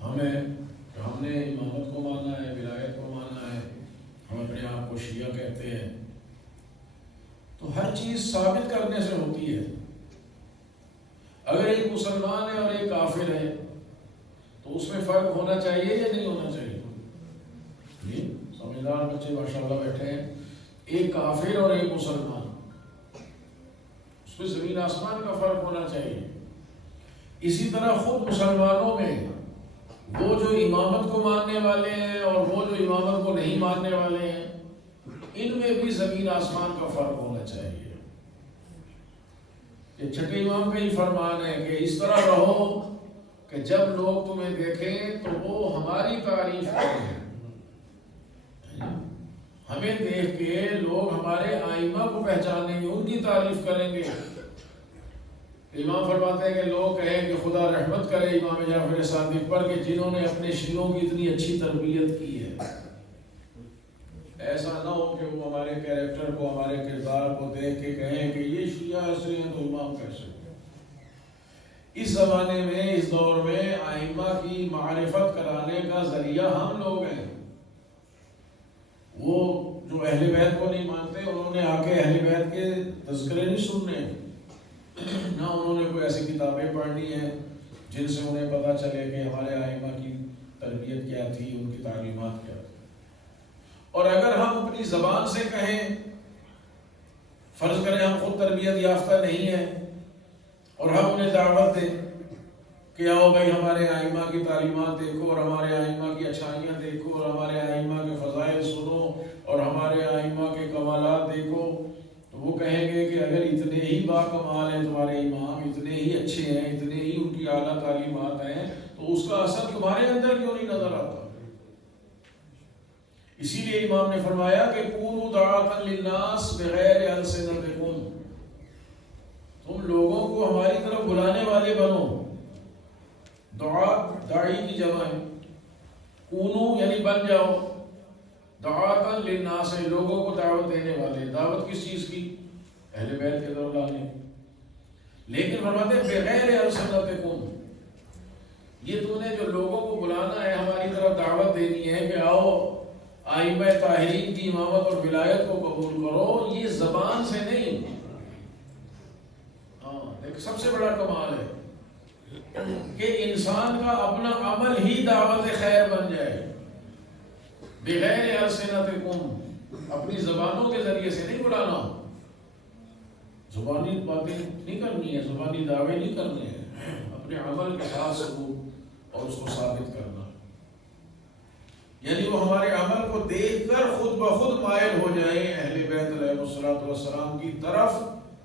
ہم نے امامت کو ماننا ہے، ولایت کو ماننا ہے، ہم اپنے آپ کو شیعہ کہتے ہیں، تو ہر چیز ثابت کرنے سے ہوتی ہے۔ اگر ایک مسلمان ہے اور ایک کافر ہے تو اس میں فرق ہونا چاہیے یا نہیں ہونا چاہیے؟ جی سمجھدار بچے ماشاءاللہ بیٹھے ہیں۔ ایک کافر اور ایک مسلمان، اس میں زمین آسمان کا فرق ہونا چاہیے۔ اسی طرح خود مسلمانوں میں وہ جو امامت کو ماننے والے ہیں اور وہ جو امامت کو نہیں ماننے والے ہیں، ان میں بھی زمین آسمان کا فرق ہونا چاہیے۔ یہ چھٹے امام کا ہی فرمان ہے کہ اس طرح رہو کہ جب لوگ تمہیں دیکھیں تو وہ ہماری تعریف کریں، ہمیں دیکھ کے لوگ ہمارے آئمہ کو پہچانیں گے، ان کی تعریف کریں گے۔ امام فرماتے ہیں کہ لوگ کہیں کہ خدا رحمت کرے امام جعفر صادق پر کہ جنہوں نے اپنے شیعوں کی اتنی اچھی تربیت کی ہے۔ ایسا نہ ہو کہ وہ ہمارے کیریکٹر کو، ہمارے کردار کو دیکھ کے کہیں کہ یہ شیعہ ایسے ہیں تو امام کیسے ہیں۔ اس زمانے میں، اس دور میں آئمہ کی معرفت کرانے کا ذریعہ ہم لوگ ہیں۔ وہ جو اہل بیت کو نہیں مانتے، انہوں نے آ کے اہل بیت کے تذکرے نہیں سننے، نہ انہوں نے کوئی ایسی کتابیں پڑھنی ہیں جن سے انہیں پتہ چلے کہ ہمارے آئمہ کی تربیت کیا تھی، ان کی تعلیمات کیا تھی۔ اور اگر ہم اپنی زبان سے کہیں، فرض کریں ہم خود تربیت یافتہ نہیں ہیں اور ہم انہیں دعوت دیں کہ آؤ بھائی ہمارے آئمہ کی تعلیمات دیکھو اور ہمارے آئمہ کی اچھائیاں دیکھو اور ہمارے آئمہ کے فضائل سنو اور ہمارے آئمہ کے کمالات دیکھو، تو وہ کہیں گے کہ اگر اتنے ہی با کمال ہیں تمہارے امام، اتنے ہی اچھے ہیں، اتنے ہی ان کی اعلیٰ تعلیمات ہیں، تو اس کا اثر تمہارے اندر کیوں نہیں نظر آتا؟ اسی لیے امام نے فرمایا کہ کونوا دعاۃ للناس بغیر السنتکم، تم لوگوں کو ہماری طرف بلانے والے بنو۔ دعات داعی کی جمع ہے، کونو یعنی بن جاؤ، دعاۃ للناس لوگوں کو دعوت دینے والے۔ دعوت کس چیز کی؟ اہل بیت کے طرف لانے۔ لیکن فرماتے بغیر السنتکم، یہ تو نے جو لوگوں کو بلانا ہے، ہماری طرف دعوت دینی ہے کہ آؤ آئمہ طاہرین کی امامت اور ولایت کو قبول کرو، یہ زبان سے نہیں۔ ایک سب سے بڑا کمال ہے کہ انسان کا اپنا عمل ہی دعوت خیر بن جائے۔ بغیر السنتکم، اپنی زبانوں کے ذریعے سے نہیں بلانا، زبانی باتیں نہیں کرنی ہے، زبانی دعوے نہیں کرنے ہیں، اپنے عمل کے ساتھ ثبوت اور اس کو ثابت کرنا، یعنی وہ ہمارے عمل کو دیکھ کر خود بخود مائل ہو جائیں اہل بیت علیہ الصلوۃ والسلام کی طرف،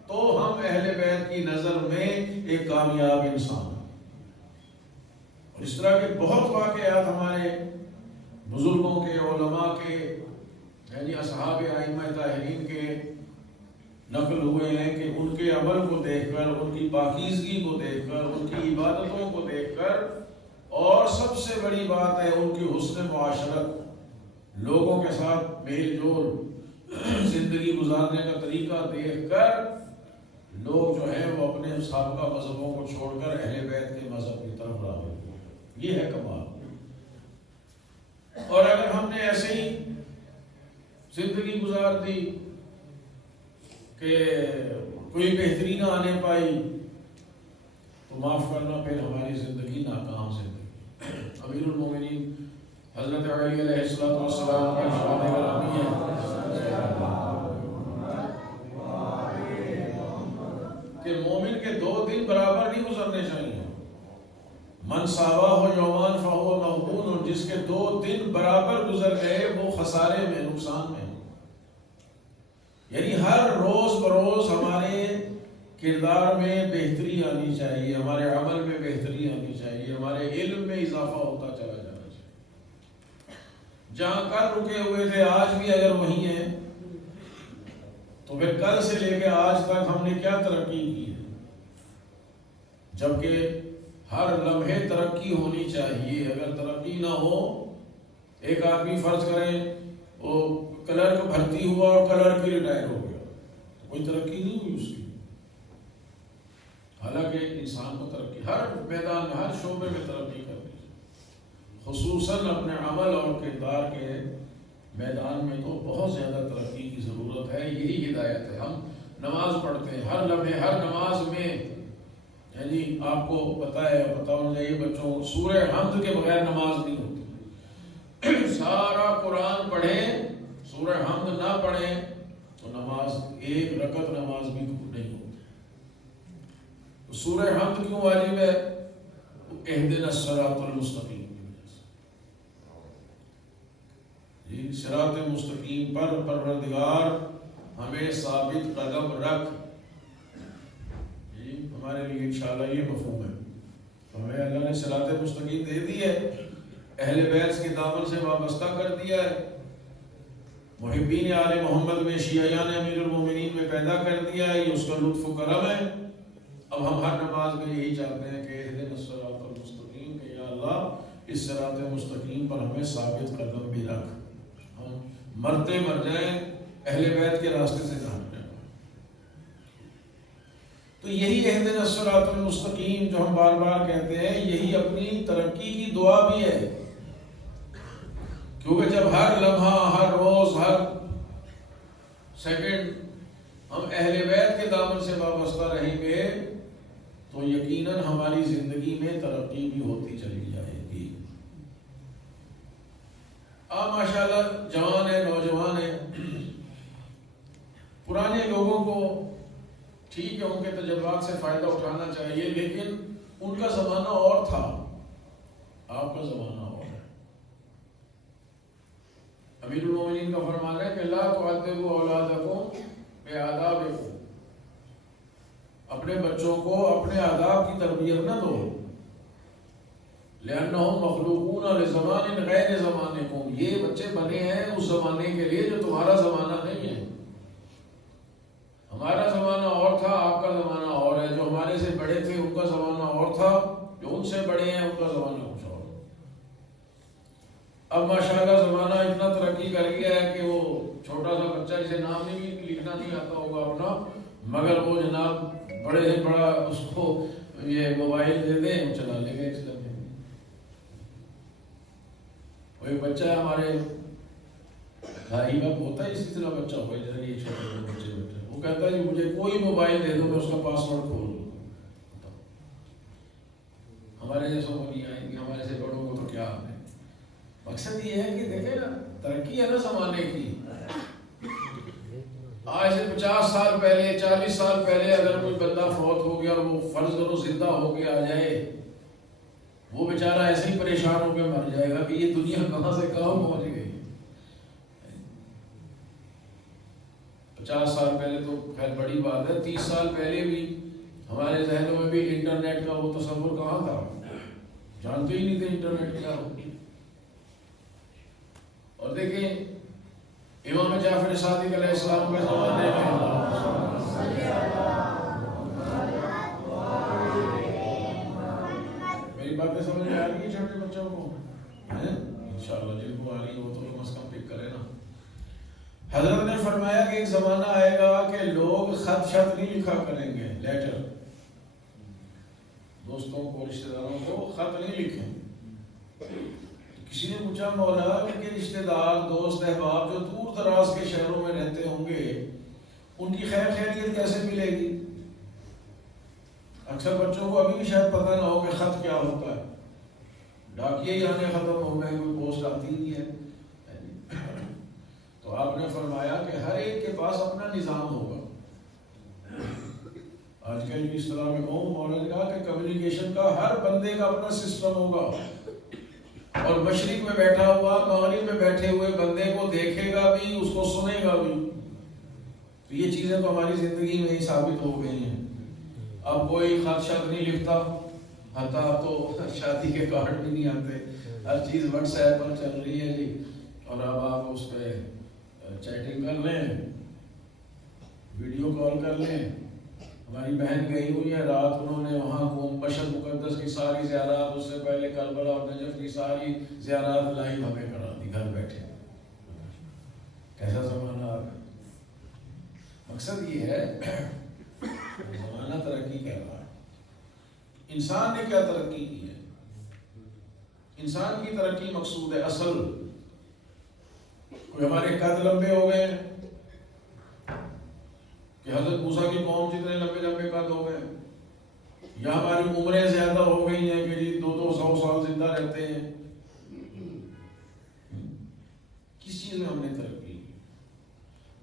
تو ہم اہل بیت کی نظر میں ایک کامیاب انسان ہیں۔ اور اس طرح کے بہت واقعات ہمارے بزرگوں کے، علماء کے، یعنی اصحاب ائمہ طاہرین کے نقل ہوئے ہیں کہ ان کے عمل کو دیکھ کر، ان کی پاکیزگی کو دیکھ کر، ان کی عبادتوں کو دیکھ کر، اور سب سے بڑی بات ہے ان کی حسن معاشرت، لوگوں کے ساتھ میل جول زندگی گزارنے کا طریقہ دیکھ کر لوگ جو ہیں وہ اپنے سابقہ مذہبوں کو چھوڑ کر اہل بیت کے مذہب کی طرف راغب ہوئے۔ یہ ہے کمال۔ اور اگر ہم نے ایسے ہی زندگی گزار دی کہ کوئی بہتری نہ آنے پائی، تو معاف کرنا پھر ہماری زندگی ناکام زندگی۔ امیر المومنین حضرت علی علیہ السلام کا ارشاد گرامی ہے کہ مومن کے 2 دن برابر نہیں گزرنے چاہیے۔ من ساواہ یومان فہو مغبون، جس کے 2 دن برابر گزر گئے وہ خسارے میں، نقصان میں۔ یعنی ہر روز بروز ہمارے کردار میں بہتری آنی چاہیے، ہمارے عمل میں بہتری آنی چاہیے، ہمارے علم میں اضافہ ہوتا چلا جانا چاہیے۔ جہاں کل رکے ہوئے تھے آج بھی اگر وہیں ہیں، تو پھر کل سے لے کے آج تک ہم نے کیا ترقی کی ہے؟ جبکہ ہر لمحے ترقی ہونی چاہیے۔ اگر ترقی نہ ہو، ایک آدمی فرض کریں وہ کلرک بھرتی ہوا اور کلرک ہی ریٹائر ہو گیا، کوئی ترقی نہیں ہوئی اس کی۔ حالانکہ انسان کو ترقی ہر میدان میں، ہر شعبے میں ترقی کرنی چاہیے۔ خصوصاً اپنے عمل اور کردار کے میدان میں تو بہت زیادہ ترقی کی ضرورت ہے. یہی ہدایت ہے. ہم نماز پڑھتے ہیں ہر لمحے ہر نماز میں، یعنی آپ کو پتہ ہے، پتہ ہونا چاہیے بچوں کو، سورہ حمد کے بغیر نماز نہیں ہوتی. سارا قرآن پڑھیں، سورہ حمد نہ پڑھیں تو نماز، ایک رکعت نماز بھی نہیں ہوتی. تو سورہ حمد کیوں واجب ہے؟ اہدنا الصراط المستقیم، صراط مستقیم پر پروردگار ہمیں ثابت قدم رکھ. ہمارے لیے انشاءاللہ یہ مفہوم ہے. ہمیں اللہ نے صراط مستقیم دے دی ہے، اہل بیت کے دامن سے وابستہ کر دیا ہے، محبین آل محمد میں شیعیان امیر المومنین میں پیدا کر دیا ہے. یہ اس کا لطف و کرم ہے. اب ہم ہر نماز میں یہی چاہتے ہیں کہ اہدنا الصراط المستقیم، کہ یا اللہ اس صراط مستقیم پر ہمیں ثابت قدم بھی رکھ، ہم مرتے مر جائیں اہل بیت کے راستے سے نہ ہٹیں. تو یہی اہدنا الصراط المستقیم جو ہم بار بار کہتے ہیں، یہی اپنی ترقی کی دعا بھی ہے. کیونکہ جب ہر لمحہ، ہر روز، ہر سیکنڈ ہم اہل بیت کے دامن سے وابستہ رہیں گے تو یقیناً ہماری زندگی میں ترقی بھی ہوتی چلی جائے گی. آپ ماشاءاللہ جوان ہیں، نوجوان ہیں. پرانے لوگوں کو ٹھیک ہے ان کے تجربات سے فائدہ اٹھانا چاہیے، لیکن ان کا زمانہ اور تھا، آپ کا زمانہ اور ہے. امیر المومنین کا فرمان ہے کہ لا تعذبوا اولادکم بآدابکم، اپنے بچوں کو اپنے آداب کی تربیت نہ دو. لأنہم مخلوقون لزمان غیر زمانکم، یہ بچے بنے ہیں اس زمانے کے لیے جو تمہارا زمانہ نہیں ہے. ہمارا زمانہ اور تھا، آپ کا زمانہ اور ہے. جو ہمارے سے بڑے تھے ان کا زمانہ اور تھا، جو ان سے بڑے ہیں ان کا زمانہ کچھ اور. اب ماشاءاللہ زمانہ اتنا ترقی کر گیا ہے کہ وہ چھوٹا سا بچہ جسے نام نہیں لکھنا نہیں آتا ہوگا اپنا، مگر وہ جناب بڑے سے بڑا اس کو یہ موبائل دے دیں وہ چلا لے گا اس لمحے. وہ ایک بچہ ہے ہمارے بھائی کا ہوتا ہے اسی طرح بچہ ہوا ہے، جیسا یہ چھوٹے بچے بیٹھے، وہ کہتا ہے مجھے کوئی موبائل دے دو میں اس کا پاسورڈ کھول دوں. ہمارے جیسوں کو نہیں آئیں گے، ہمارے سے بڑوں کو تو کیا ہے. مقصد یہ ہے کہ دیکھیں نا ترقی ہے نا زمانے کی. آج سے 50 سال پہلے، 40 سال پہلے اگر کوئی بندہ فوت ہو گیا اور وہ فرض کرو زندہ ہو کے آ جائے، وہ بیچارہ ایسے ہی پریشان ہو کے مر جائے گا کہ یہ دنیا کہاں سے کہاں پہنچ گئی. 50 سال پہلے تو خیر بڑی بات ہے، 30 سال پہلے بھی ہمارے ذہنوں میں بھی انٹرنیٹ کا وہ تصور کہاں تھا، جانتے ہی نہیں تھے انٹرنیٹ کیا ہوتی. اور دیکھیں امام جعفر صادق علیہ السلام کے زمانے میں میری باتیں سمجھ میں آ رہی ہیں چھوٹے بچوں کو؟ انشاءاللہ جن کو آ رہی ہے وہ تو کم از کم پک کرے نا. حضرت نے فرمایا کہ ایک زمانہ آئے گا کہ لوگ خط شط نہیں لکھا کریں گے، لیٹر، دوستوں کو رشتہ داروں کو خط نہیں لکھیں. کسی نے پوچھا مولا ان کے رشتہ دار دوست احباب جو دور دراز کے شہروں میں رہتے ہوں گے ان کی خیر خیریت کیسے ملے گی؟ اکثر بچوں کو ابھی بھی شاید پتہ نہ ہو کہ خط کیا ہوتا ہے. ڈاکیے ہی آنے ختم ہو گئے، کوئی پوسٹ آتی نہیں ہے. تو آپ نے فرمایا کہ ہر ایک کے پاس اپنا نظام ہوگا. آج کل اس طرح میں مولانا نے کہا کہ کمیونیکیشن کا ہر بندے کا اپنا سسٹم ہوگا، اور مشرق میں بیٹھا ہوا مغرب میں بیٹھے ہوئے بندے کو دیکھے گا بھی، اس کو سنے گا بھی. تو یہ چیزیں تو ہماری زندگی میں ہی ثابت ہو گئی ہیں. اب کوئی خط شط نہیں لکھتا، حتیٰ اب تو شادی کے کارڈ بھی نہیں آتے، ہر چیز واٹس ایپ پر چل رہی ہے جی. اور اب آپ اس پہ چیٹنگ کر لیں، ویڈیو کال کر لیں. ہماری بہن گئی ہوئی ہے رات، انہوں نے وہاں کو مشہد مقدس کی ساری زیارات، اس سے پہلے کربلا اور نجف کی ساری زیارات لائیو ہمیں کرا دی گھر بیٹھے. کیسا زمانہ آ گیا. مقصد یہ ہے زمانہ ترقی کر رہا ہے. انسان نے کیا ترقی کی ہے؟ انسان کی ترقی مقصود ہے اصل. کوئی ہمارے قد لمبے ہو گئے کہ حضرت موسیٰ کی قوم جتنے لمبے لمبے قد ہو گئے، یا ہماری عمریں زیادہ ہو گئی ہیں کہ جی 200 سال زندہ رہتے ہیں. کس چیز میں ہم نے ترقی کی؟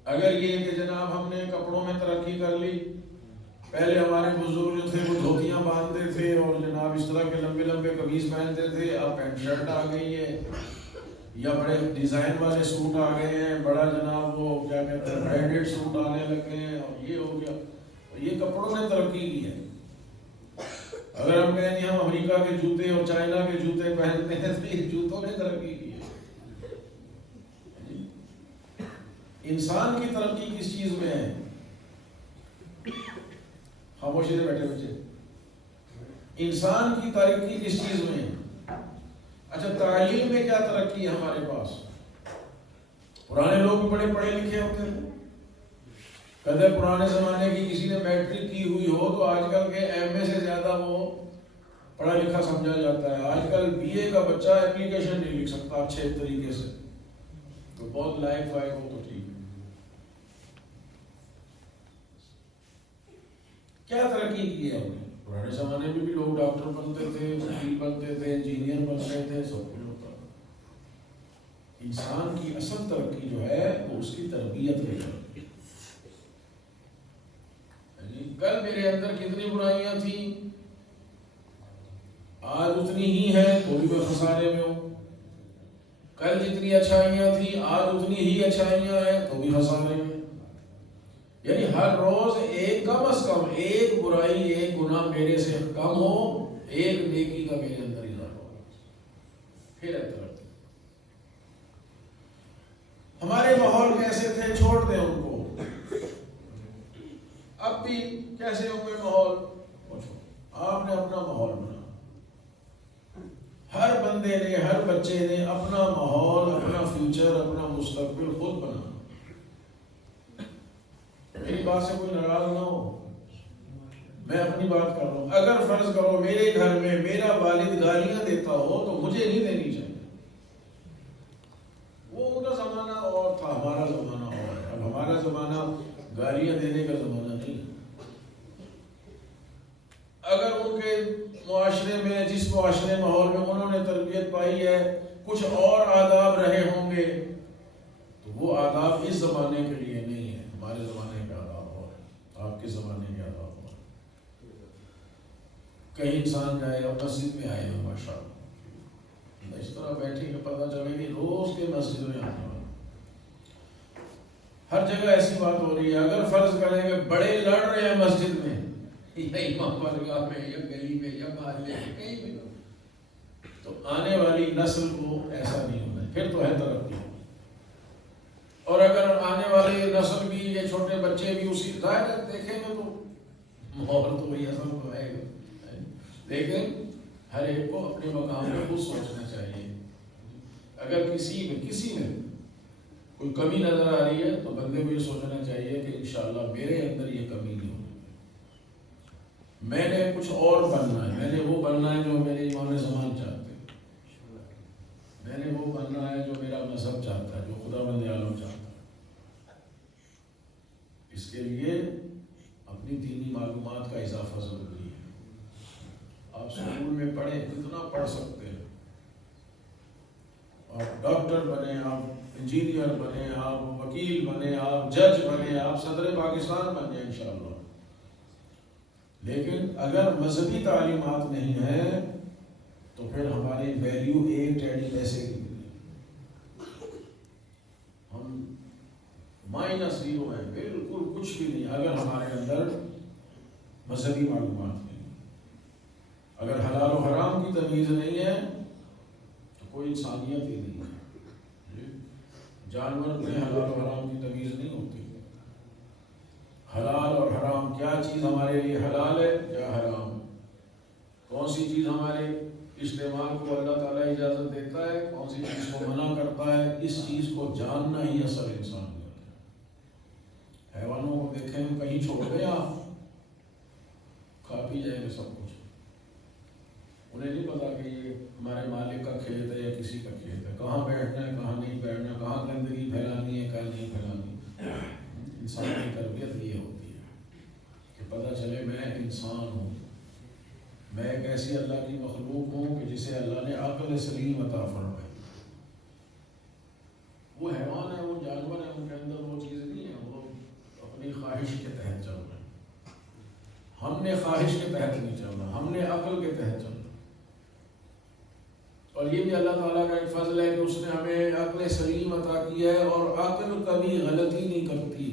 اگر یہ کہ جناب ہم نے کپڑوں میں ترقی کر لی، پہلے ہمارے بزرگ جو تھے وہ دھوتیاں باندھتے تھے اور جناب اس طرح کے لمبے لمبے قمیض پہنتے تھے، اب پینٹ شرٹ آ گئی ہے، یا بڑے ڈیزائن والے سوٹ آ گئے ہیں، بڑا جناب وہ کیا کہتے ہیں برانڈیڈ سوٹ آنے لگے ہیں، اور یہ ہو گیا. یہ کپڑوں نے ترقی کی ہے. اگر ہم کہیں گے ہم امریکہ کے جوتے اور چائنا کے جوتے پہنتے ہیں تو یہ جوتوں نے ترقی کی ہے. انسان کی ترقی کس چیز میں ہے؟ خاموشی سے بیٹھے بچے. انسان کی ترقی کس چیز میں ہے؟ اچھا، تعلیم میں کیا ترقی ہے ہمارے پاس؟ پرانے لوگ بڑے پڑھے لکھے ہوتے تھے. کہتے پرانے زمانے کی کسی نے میٹرک کی ہوئی ہو تو آج کل کے ایم اے سے زیادہ وہ پڑھا لکھا سمجھا جاتا ہے. آج کل بی اے کا بچہ اپلیکیشن نہیں لکھ سکتا اچھے طریقے سے، تو بہت لائق فائق ہو تو ٹھیک ہے. کیا ترقی کی ہے ہم نے؟ پرانے زمانے میں بھی لوگ ڈاکٹر بنتے تھے، وکیل بنتے تھے، انجینئر بنتے تھے، سب کچھ ہوتا. انسان کی اصل ترقی جو ہے وہ اس کی تربیت میں ہے. کل میرے اندر کتنی برائیاں تھیں، آج اتنی ہی ہیں تو بھی میں خسارے میں ہوں. کل جتنی اچھائیاں تھیں آج اتنی ہی اچھائیاں ہیں تو بھی خسارے میں. یعنی ہر روز ایک کم از کم ایک برائی، ایک گناہ میرے سے کم ہو، ایک نیکی کا میرے اندر اضافہ ہو، پھر اعتراض. ہمارے ماحول کیسے تھے چھوڑ دیں ان کو. اب بھی کیسے ہوں گے ماحول؟ آپ نے اپنا ماحول بنا. ہر بندے نے، ہر بچے نے اپنا ماحول، اپنا فیوچر، اپنا مستقبل خود بنا. میری بات سے کوئی ناراض نہ ہو، میں اپنی بات کر رہا ہوں. اگر فرض کرو میرے گھر میں میرا والد گالیاں دیتا ہو تو مجھے نہیں دینی چاہیے. وہ ان کا زمانہ اور تھا، ہمارا زمانہ اور ہے. اب ہمارا زمانہ گالیاں دینے کا زمانہ نہیں. اگر ان کے معاشرے میں، جس معاشرے ماحول میں انہوں نے تربیت پائی ہے، کچھ اور آداب رہے ہوں گے تو وہ آداب اس زمانے کے لیے نہیں ہے. ہمارے زمانے کے آداب اور ہیں، آپ کے زمانے کے آداب اور ہیں. کئی انسان جائے گا مسجد میں آئے گا ماشاء اللہ، اس طرح بیٹھے کہ پتہ چلے کہ روز کے مسجد میں آنے والا. ہر جگہ ایسی بات ہو رہی ہے. اگر فرض کریں کہ بڑے لڑ رہے ہیں مسجد میں یا امام بارگاہ میں یا گلی میں یا محلے میں کہیں بھی، تو آنے والی نسل کو ایسا نہیں ہونا ہے. پھر تو ہے ترقی. اور اگر آنے والی نسل بھی، یہ چھوٹے بچے بھی اسی ظاہر دیکھیں گے تو ماحول تو وہی اثر تو آئے گا. لیکن ہر ایک کو اپنے مقام پہ خود سوچنا چاہیے. اگر کسی میں کوئی کمی نظر آ رہی ہے تو بندے کو یہ سوچنا چاہیے کہ انشاءاللہ میرے اندر یہ کمی نہیں ہوگی. میں نے کچھ اور بننا ہے، میں نے وہ بننا ہے جو میرے امام زمان چاہتے ہیں، میں نے وہ بننا ہے جو میرا مذہب چاہتا ہے، جو خدا بند عالم چاہتا ہے. اس کے لیے اپنی دینی معلومات کا اضافہ ضروری ہے. آپ اسکول میں پڑھیں، کتنا پڑھ سکتے ہیں. آپ ڈاکٹر بنے، آپ انجینئر بنے، آپ وکیل بنے، آپ جج بنے، آپ صدر پاکستان بن جائیں انشاءاللہ. لیکن اگر مذہبی تعلیمات نہیں ہیں تو پھر ہماری ویلیو ایک ٹیڑھی پیسے کی نہیں. ہم مائنس زیرو ہیں، بالکل کچھ بھی نہیں اگر ہمارے اندر مذہبی معلومات نہیں. اگر حلال و حرام کی تمیز نہیں ہے تو کوئی انسانیت ہی نہیں ہے. جانور میں حلال و حرام کی تمیز نہیں ہوتی. حلال اور حرام، کیا چیز ہمارے لیے حلال ہے، کیا حرام، کون سی چیز ہمارے استعمال کو اللہ تعالیٰ اجازت دیتا ہے، کون سی چیز کو منع کرتا ہے، اس چیز کو جاننا ہی اصل انسانیت ہے. حیوانوں کو دیکھیں، کہیں چھوڑ دیں آپ، کھا پی جائیں گے سب کچھ. انہیں نہیں پتا کہ یہ ہمارے مالک کا کھیت ہے یا کسی کا کھیت ہے، کہاں بیٹھنا ہے کہاں نہیں بیٹھنا، کہاں گندگی پھیلانی ہے کہاں نہیں پھیلانی۔ انسان کی تربیت یہ ہوتی ہے کہ پتہ چلے میں انسان ہوں، میں ایک ایسی اللہ کی مخلوق ہوں کہ جسے اللہ نے عقل سلیم عطا فرمائی۔ وہ حیوان ہے، وہ جانور ہے، ان کے اندر وہ چیز نہیں ہے، وہ اپنی خواہش کے تحت چل رہے ہیں۔ ہم نے خواہش کے تحت نہیں چلنا، ہم نے عقل کے تحت چلنا۔ اور یہ بھی اللہ تعالیٰ کا ایک فضل ہے کہ اس نے ہمیں عقل سلیم عطا کی ہے، اور عقل کبھی غلطی نہیں کرتی۔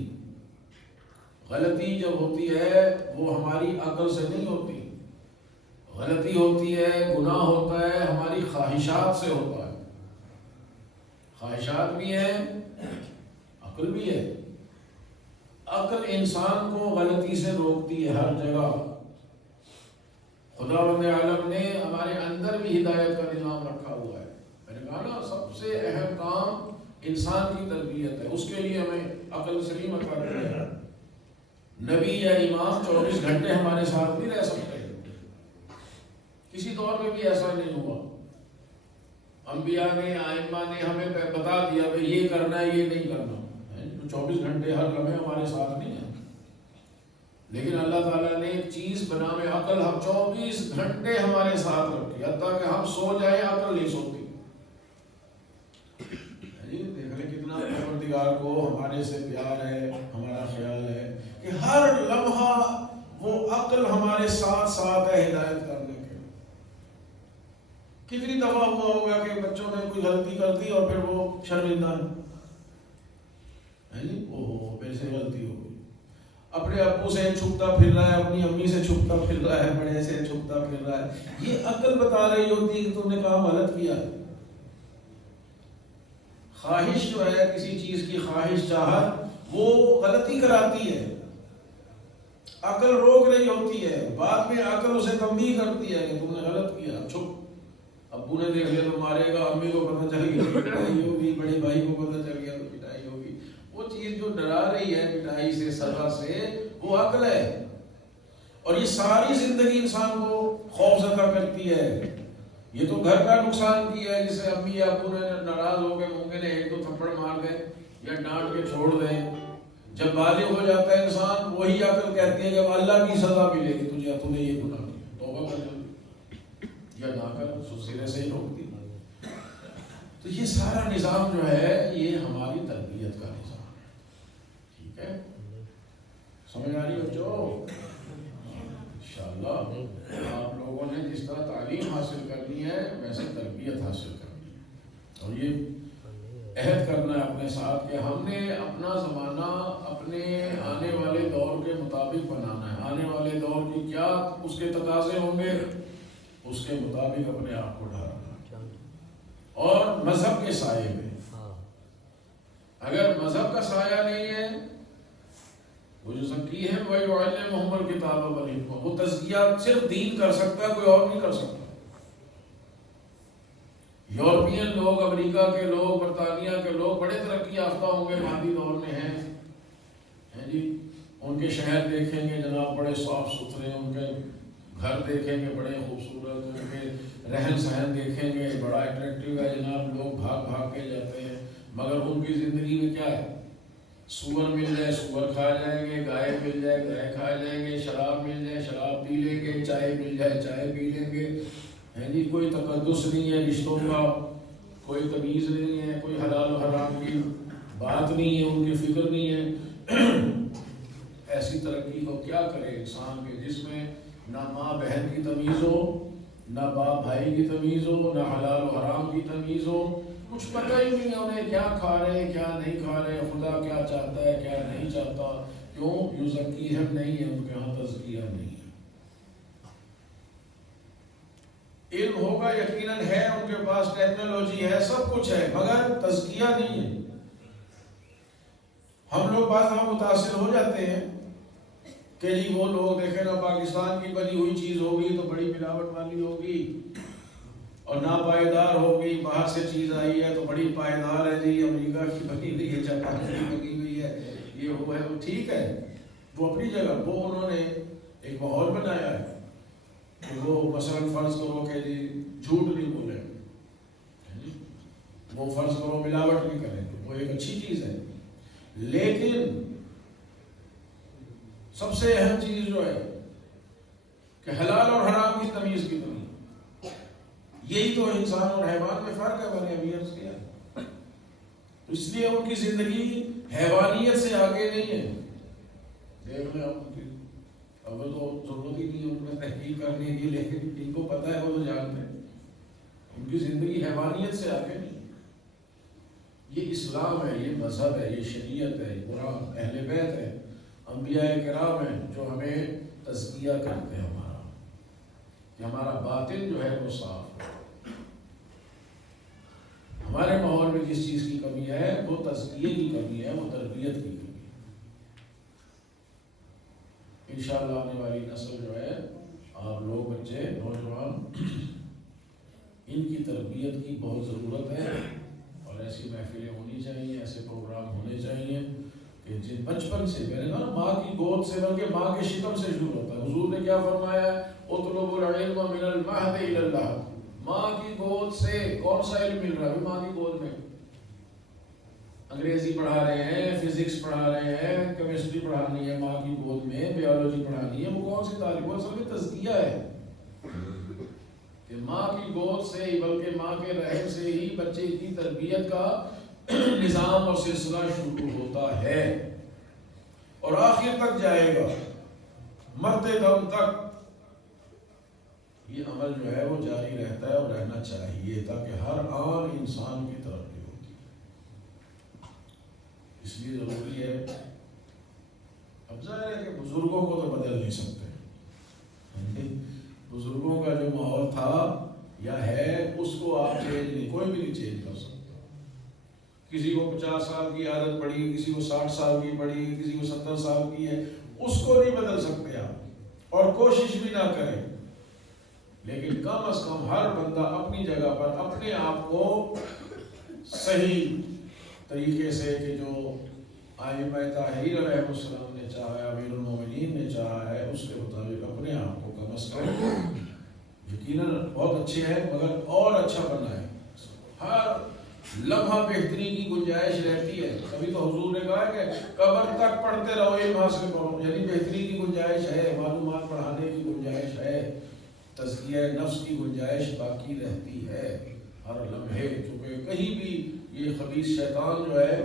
غلطی جب ہوتی ہے وہ ہماری عقل سے نہیں ہوتی، غلطی ہوتی ہے، گناہ ہوتا ہے، ہماری خواہشات سے ہوتا ہے۔ خواہشات بھی ہیں، عقل بھی ہے۔ عقل انسان کو غلطی سے روکتی ہے ہر جگہ۔ خداوند عالم نے ہمارے اندر بھی ہدایت کا نظام رکھا ہوا ہے۔ میں نے کہا نا سب سے اہم کام انسان کی تربیت ہے، اس کے لیے ہمیں عقل سلیم عطا کی ہے۔ نبی یا امام 24 گھنٹے ہمارے ساتھ نہیں رہ سکتے، کسی دور میں بھی ایسا نہیں ہوا۔ انبیاء نے، ائمہ نے ہمیں بتا دیا کہ یہ کرنا ہے یہ نہیں کرنا، 24 گھنٹے ہر لمحے ہمارے ساتھ نہیں ہیں۔ لیکن اللہ تعالیٰ نے ایک چیز بنام عقل ہم 24 گھنٹے ہمارے ساتھ رکھی، حتیٰ کہ ہم سو جائیں عقل نہیں سوتی۔ دیکھ لیں کتنا پروردگار کو ہمارے سے پیار ہے، ہمارا خیال ہے کہ ہر لمحہ وہ عقل ہمارے ساتھ ساتھ ہے ہدایت کرنے کے۔ کتنی دفعہ ہوا ہوگا کہ بچوں نے کوئی غلطی کر دی اور پھر وہ شرمندہ ہے، اوہ میرے سے غلطی ہو گئی، اپنے ابو سے چھپتا پھر رہا ہے، اپنی امی سے چھپتا پھر رہا ہے، بڑے سے چھپتا پھر رہا ہے۔ یہ عقل بتا رہی ہوتی ہے کہ تم نے کام غلط کیا ہے۔ خواہش جو ہے، کسی چیز کی خواہش چاہت، وہ غلطی کراتی ہے، عقل روک رہی ہوتی ہے، بعد میں عقل اسے تنبیہ کرتی ہے کہ تم نے غلط کیا، چھپ۔ ابو نے دیکھ لیا تو مارے گا، امی کو پتہ چل گیا تو پٹائی ہوگی، بڑے بھائی کو پتہ چل گیا تو پٹائی ہوگی۔ وہ چیز جو ڈرا رہی ہے پٹائی سے، سزا سے، وہ عقل ہے۔ اور یہ ساری زندگی انسان کو خوف زدہ کرتی ہے۔ یہ تو گھر کا نقصان کیا ہے، جسے امی یا ابو نے ناراض ہو کے ممکن ہے ایک دو تھپڑ مار دیں یا ڈانٹ کے چھوڑ دیں۔ جب بالغ ہو جاتا ہے انسان، وہی عقل کہتی ہے کہ اب اللہ کی سزا ملے گی تجھے، تم نے یہ گناہ کیا، توبہ کر یا نہ کر، سلسلے سے ہی روک دی۔ تو یہ سارا نظام جو ہے یہ ہماری تربیت کا نظام ہے، ٹھیک ہے؟ سمجھ آ رہی ہو جو انشاءاللہ آپ لوگوں نے جس طرح تعلیم حاصل کرنی ہے ویسے تربیت حاصل کرنی ہے، اور یہ عہد کرنا ہے اپنے ساتھ کہ ہم نے اپنا زمانہ اپنے آنے والے دور کے مطابق بنانا ہے۔ آنے والے دور کی کیا اس کے تقاضے ہوں گے، اس کے مطابق اپنے آپ کو ڈھالنا، اور مذہب کے سائے میں۔ اگر مذہب کا سایہ نہیں ہے، وہ جو زکی ہے وَيُعَلِّمُهُمُ الْكِتَابَ وَالْحِكْمَةَ، وہ تزکیہ صرف دین کر سکتا ہے، کوئی اور نہیں کر سکتا۔ یورپین لوگ، امریکہ کے لوگ، برطانیہ کے لوگ بڑے ترقی یافتہ ہوں گے، مادی دور میں ہیں جی، ان کے شہر دیکھیں گے جناب بڑے صاف ستھرے، ان کے گھر دیکھیں گے بڑے خوبصورت، ان کے رہن سہن دیکھیں گے بڑا اٹریکٹیو ہے جناب، لوگ بھاگ بھاگ کے جاتے ہیں، مگر ان کی زندگی میں کیا ہے؟ سور مل جائے سور کھا جائیں گے، گائے مل جائے گائے کھا جائیں گے، شراب مل جائے شراب پی لیں گے، چائے مل جائے چائے پی لیں گے، ہے جی، کوئی تقدس نہیں ہے رشتوں کا، کوئی تمیز نہیں ہے، کوئی حلال و حرام کی بات نہیں ہے، ان کی فکر نہیں ہے۔ ایسی ترقی کو کیا کرے انسان کے جس میں نہ ماں بہن کی تمیز ہو، نہ باپ بھائی کی تمیز ہو، نہ حلال و حرام کی تمیز ہو، کچھ پتہ ہی نہیں ہے انہیں کیا کھا رہے ہیں کیا نہیں کھا رہے، خدا کیا چاہتا ہے کیا نہیں چاہتا۔ کیوں؟ یزکیہم نہیں ہے، ان کے ہاں تزکیہ نہیں ہے۔ علم ہوگا یقیناً ہے، ان کے پاس ٹیکنالوجی ہے، سب کچھ ہے، مگر تزکیہ نہیں ہے۔ ہم لوگ بعض ہم متاثر ہو جاتے ہیں کہ جی وہ لوگ دیکھیں نا پاکستان کی بنی ہوئی چیز ہوگی تو بڑی ملاوٹ والی ہوگی اور ناپائیدار ہوگی، باہر سے چیز آئی ہے تو بڑی پائیدار ہے، جی امریکہ کی بنی ہوئی ہے، جاپان کی بنی ہوئی ہے، یہ وہ ہے، وہ ٹھیک ہے، وہ اپنی جگہ، وہ انہوں نے ایک ماحول بنایا ہے، کہ وہ مثلاً فرض کرو کہ جی جھوٹ نہیں بولے، وہ فرض کرو ملاوٹ نہیں کریں، تو وہ ایک اچھی چیز ہے، لیکن سب سے اہم چیز جو ہے کہ حلال اور حرام کی تمیز کی تمیز، یہی تو انسان اور حیوان میں فرق ہے، میں نے ابھی عرض کیا، تو اس لیے ان کی زندگی حیوانیت سے آگے نہیں ہے۔ دیکھ لیں اب تو ضرورت ہی نہیں ہے ان میں تحقیق کرنے کی، لیکن ان کو پتہ ہے، وہ تو جانتے ہیں ان کی زندگی حیوانیت سے آگے نہیں۔ یہ اسلام ہے، یہ مذہب ہے، یہ شریعت ہے، یہ قرآن، اہل بیت ہے، انبیاء کرام ہیں جو ہمیں تزکیہ کرتے ہیں ہمارا، کہ ہمارا باطن جو ہے وہ صاف ہے۔ ہمارے ماحول میں جس چیز کی کمی ہے وہ تزکیے کی کمی ہے، وہ تربیت کی کمی ہے۔ انشاءاللہ آنے والی نسل جو ہے، آپ لوگ بچے نوجوان، ان کی تربیت کی بہت ضرورت ہے، اور ایسی محفلیں ہونی چاہیے، ایسے پروگرام ہونے چاہیے کہ جن بچپن سے، میں نے کہا ماں کی گود سے، بلکہ ماں کے شکم سے شروع ہوتا ہے۔ حضور نے کیا فرمایا ہے؟ اطلبوا العلم من المہد الی اللحد، ماں کی گود سے کون سا علم مل رہا ہے؟ ماں کی گود میں انگریزی پڑھا رہے ہیں، فزکس پڑھا رہے ہیں، کیمسٹری پڑھانی ہے ماں کی گود میں، بیولوجی پڑھانی ہے، وہ کون سی تعلیم؟ وہ اصل میں تزکیہ ہے کہ ماں کی گود سے ہی، بلکہ ماں کے رحم سے ہی بچے کی تربیت کا نظام اور سلسلہ شروع ہوتا ہے، اور آخر تک جائے گا، مرتے دم تک یہ عمل جو ہے وہ جاری رہتا ہے اور رہنا چاہیے، تاکہ ہر آن انسان کی ترقی ہوتی ہے۔ اس لیے ضروری ہے، اب ظاہر ہے کہ بزرگوں کو تو بدل نہیں سکتے، بزرگوں کا جو ماحول تھا یا ہے اس کو آپ چینج نہیں، کوئی بھی نہیں چینج کر سکتا۔ کسی کو 50 سال کی عادت پڑی، کسی کو 60 سال کی پڑی، کسی کو 70 سال کی ہے، اس کو نہیں بدل سکتے آپ، اور کوشش بھی نہ کریں، لیکن کم از کم ہر بندہ اپنی جگہ پر اپنے آپ کو صحیح طریقے سے، کہ جو ائمہ طاہرین علیہ السلام نے چاہا ہے، امیر المومنین نے چاہا ہے، اس کے مطابق اپنے آپ کو کم از کم، یقیناً بہت اچھے ہیں مگر اور اچھا بننا ہے، ہر لمحہ بہتری کی گنجائش رہتی ہے۔ کبھی تو حضور نے کہا ہے کہ قبر تک پڑھتے رہو، علم حاصل کرو، یعنی بہتری کی گنجائش ہے، معلومات پڑھانے کی گنجائش ہے، تزکیہ نفس کی گنجائش باقی رہتی ہے ہر لمحے، چونکہ کہیں بھی یہ خبیث شیطان جو ہے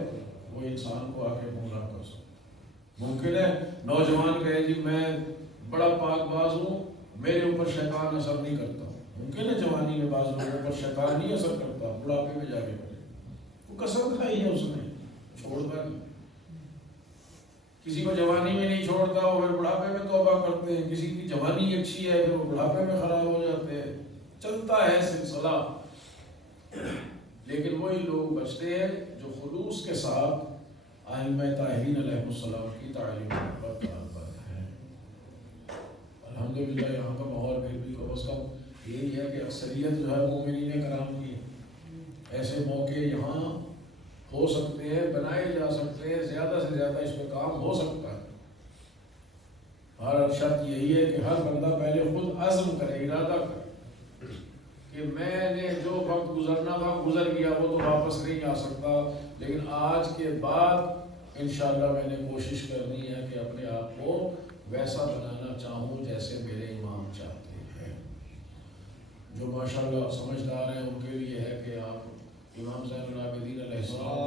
وہ انسان کو آ کے گمراہ کر سکتا۔ ممکن ہے نوجوان کہے جی میں بڑا پاک باز ہوں، میرے اوپر شیطان اثر نہیں کرتا، ممکن ہے جوانی میں بعض لوگوں پر شیطان نہیں اثر کرتا، بڑھاپے میں جا کے کرے، وہ قسم کھائی ہے اس نے، چھوڑتا نہیں۔ کسی کو جوانی میں نہیں چھوڑتا، وہ پھر بڑھاپے میں توبہ کرتے ہیں، کسی کی جوانی اچھی ہے پھر وہ بڑھاپے میں خراب ہو جاتے ہیں، چلتا ہے سلسلہ۔ لیکن وہی لوگ بچتے ہیں جو خلوص کے ساتھ ائمہ طاہرین علیہ السلام کی تعلیمات پر کاربند ہیں۔ الحمدللہ یہاں کا ماحول پھر بھی کم از کم یہی ہے کہ اکثریت جو ہے مومنین کرام کی، ایسے موقع یہاں ہو سکتے ہیں، بنائے جا سکتے ہیں، زیادہ سے زیادہ اس پہ کام ہو سکتا ہے۔ ہر شرط یہی ہے کہ ہر بندہ پہلے خود عزم کرے، ارادہ کرے کہ میں نے جو وقت گزرنا تھا گزر گیا، وہ تو واپس نہیں آ سکتا، لیکن آج کے بعد انشاءاللہ میں نے کوشش کرنی ہے کہ اپنے آپ کو ویسا بنانا چاہوں جیسے میرے امام چاہتے ہیں۔ جو ماشاءاللہ سمجھدار ہیں ان کے لیے ہے کہ آپ امام زین العابدین علیہ السلام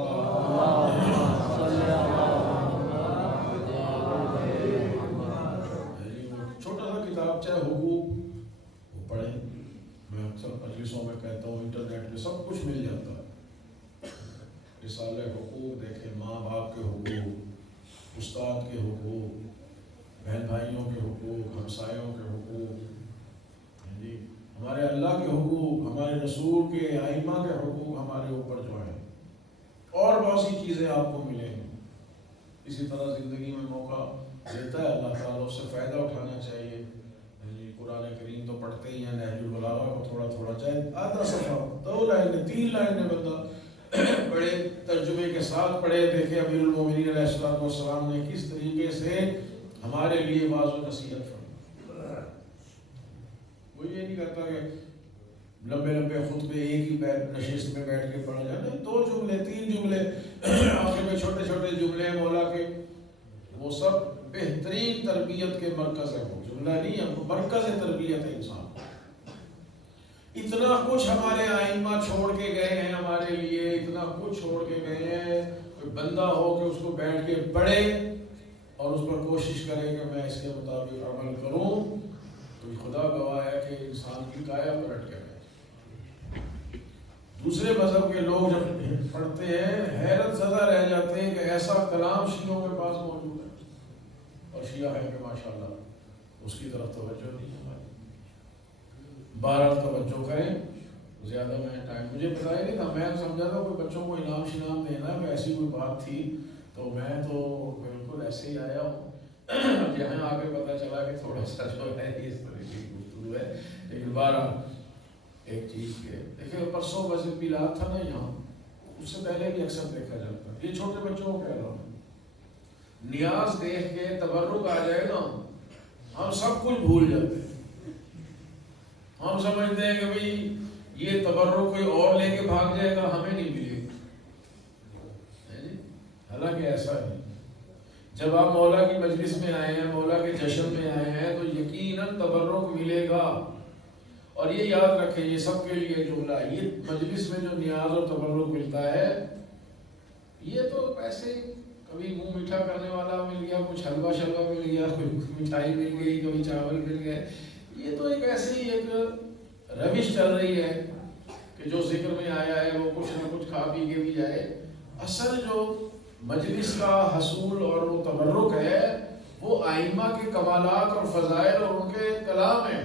چھوٹا سا کتاب چاہے حقوق وہ پڑھیں، میں اکثر مجلسوں میں کہتا ہوں انٹرنیٹ پہ سب کچھ مل جاتا ہے، رسالہ حقوق دیکھیں، ماں باپ کے حقوق، استاد کے حقوق، بہن بھائیوں کے حقوق، ہمسایوں کے حقوق، جی ہمارے اللہ کے حقوق، ہمارے رسول کے، ائمہ کے حقوق ہمارے اوپر جو ہیں، اور بہت سی چیزیں آپ کو ملیں گی۔ اسی طرح زندگی میں موقع دیتا ہے اللہ تعالیٰ، اس سے فائدہ اٹھانا چاہیے۔ قرآن کریم تو پڑھتے ہی ہیں، نہج البلاغہ کو تھوڑا تھوڑا چاہے آدھا صفحہ، 2 لائنیں 3 لائنیں بندہ بڑے ترجمے کے ساتھ پڑھے، دیکھے امیر المومنین علیہ السلام نے کس طریقے سے ہمارے لیے واعظ و نصیحت فرمائی۔ کوئی یہ نہیں کرتا کہ لمبے لمبے خطبے ایک ہی نشست میں بیٹھ کے پڑھا جاتا ہے، 2 جملے 3 جملے آخر میں چھوٹے چھوٹے جملے مولا کے، وہ سب بہترین تربیت کے مرکز ہے، وہ جملہ نہیں ہے، وہ مرکز تربیت ہے انسان۔ اتنا کچھ ہمارے آئمہ چھوڑ کے گئے ہیں ہمارے لیے، اتنا کچھ چھوڑ کے گئے ہیں، کوئی بندہ ہو کہ اس کو بیٹھ کے پڑھے اور اس پر کوشش کرے کہ میں اس کے مطابق عمل کروں، تو خدا گواہ ہے کہ انسان کی کایا پلٹ کے گئے۔ دوسرے مذہب کے لوگ جب پڑھتے ہیں حیرت زدہ رہ جاتے ہیں کہ ایسا کلام شیعوں کے پاس موجود ہے، اور شیعہ ہے کہ ماشاءاللہ اس کی طرف توجہ نہیں ہے ہماری۔ بہرحال توجہ کریں، زیادہ میں ٹائم مجھے پتا ہی نہیں تھا، میں سمجھا تھا کوئی بچوں کو انعام شنام دینا ہے، ایسی کوئی بات تھی، تو میں تو بالکل ایسے ہی آیا ہوں، یہاں آ کے پتا چلا کہ تھوڑا سا جو ہے اس طرح کی گفتگو ہے۔ لیکن بہرحال ایک چیز کے دیکھیں، پرسوں مسجد میلاد تھا نا یہاں، اس سے پہلے بھی اکثر دیکھا جاتا ہے، یہ چھوٹے بچوں کو کہہ رہا ہوں، نیاز دیکھ کے تبرک آ جائے نا، ہم سب کچھ بھول جاتے ہیں۔ ہم سمجھتے ہیں کہ بھئی یہ تبرک کوئی اور لے کے بھاگ جائے گا، ہمیں نہیں ملے گا، حالانکہ ایسا نہیں۔ جب آپ مولا کی مجلس میں آئے ہیں، مولا کے جشن میں آئے ہیں، تو یقیناً تبرک ملے گا۔ اور یہ یاد رکھیں، یہ سب کے لیے جملہ ہے، یہ مجلس میں جو نیاز اور تبرک ملتا ہے، یہ تو ایسے کبھی منہ میٹھا کرنے والا مل گیا، کچھ حلوہ شلوہ مل گیا، کوئی مٹھائی مل گئی، کبھی چاول مل گئے، یہ تو ایک ایسی ایک روش چل رہی ہے کہ جو ذکر میں آیا ہے وہ کچھ نہ کچھ کھا پی کے بھی جائے۔ اصل جو مجلس کا حصول اور وہ تبرک ہے، وہ آئمہ کے کمالات اور فضائل اور ان کے کلام ہیں،